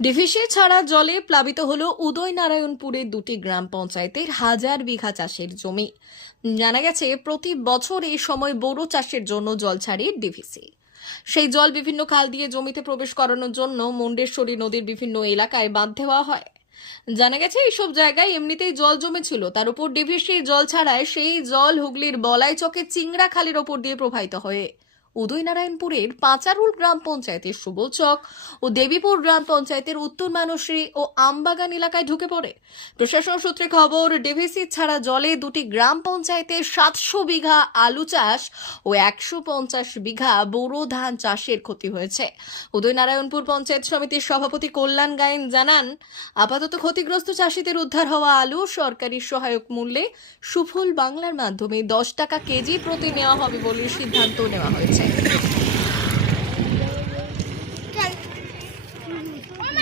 DVC ছাড়া জলে প্লাবিত হলো উদয়নারায়ণপুরের দুটি গ্রাম পঞ্চায়েতের হাজার বিঘা চাষের জমি। জানা গেছে, প্রতি বছর এই সময় বোরো চাষের জন্য জল ছাড়ে ডিভিসি। সেই জল বিভিন্ন খাল দিয়ে জমিতে প্রবেশ করানোর জন্য মুন্ডেশ্বরী নদীর বিভিন্ন এলাকায় বাঁধ দেওয়া হয়। জানা গেছে, এইসব জায়গায় এমনিতেই জল জমেছিল। তার উপর ডিভিসি জল ছাড়ায় সেই জল হুগলির বলাই চকে চিংড়া খালের ওপর দিয়ে প্রবাহিত হয়ে উদয়নারায়ণপুরের পাঁচারুল গ্রাম পঞ্চায়েতের সুবলচক ও দেবীপুর গ্রাম পঞ্চায়েতের উত্তর মানসী ও আমবাগান এলাকায় ঢুকে পড়ে। প্রশাসন সূত্রে খবর, ডিভিসি ছাড়া জলে দুটি গ্রাম পঞ্চায়েতের সাতশো বিঘা আলু চাষ ও একশো পঞ্চাশ বিঘা বোরো ধান চাষের ক্ষতি হয়েছে। উদয়নারায়ণপুর পঞ্চায়েত সমিতির সভাপতি কল্যাণ গায়েন জানান, আপাতত ক্ষতিগ্রস্ত চাষিদের উদ্ধার হওয়া আলু সরকারি সহায়ক মূল্যে সুফল বাংলার মাধ্যমে দশ টাকা কেজি প্রতি নেওয়া হবে বলে সিদ্ধান্ত নেওয়া হয়েছে। Okay. Mama.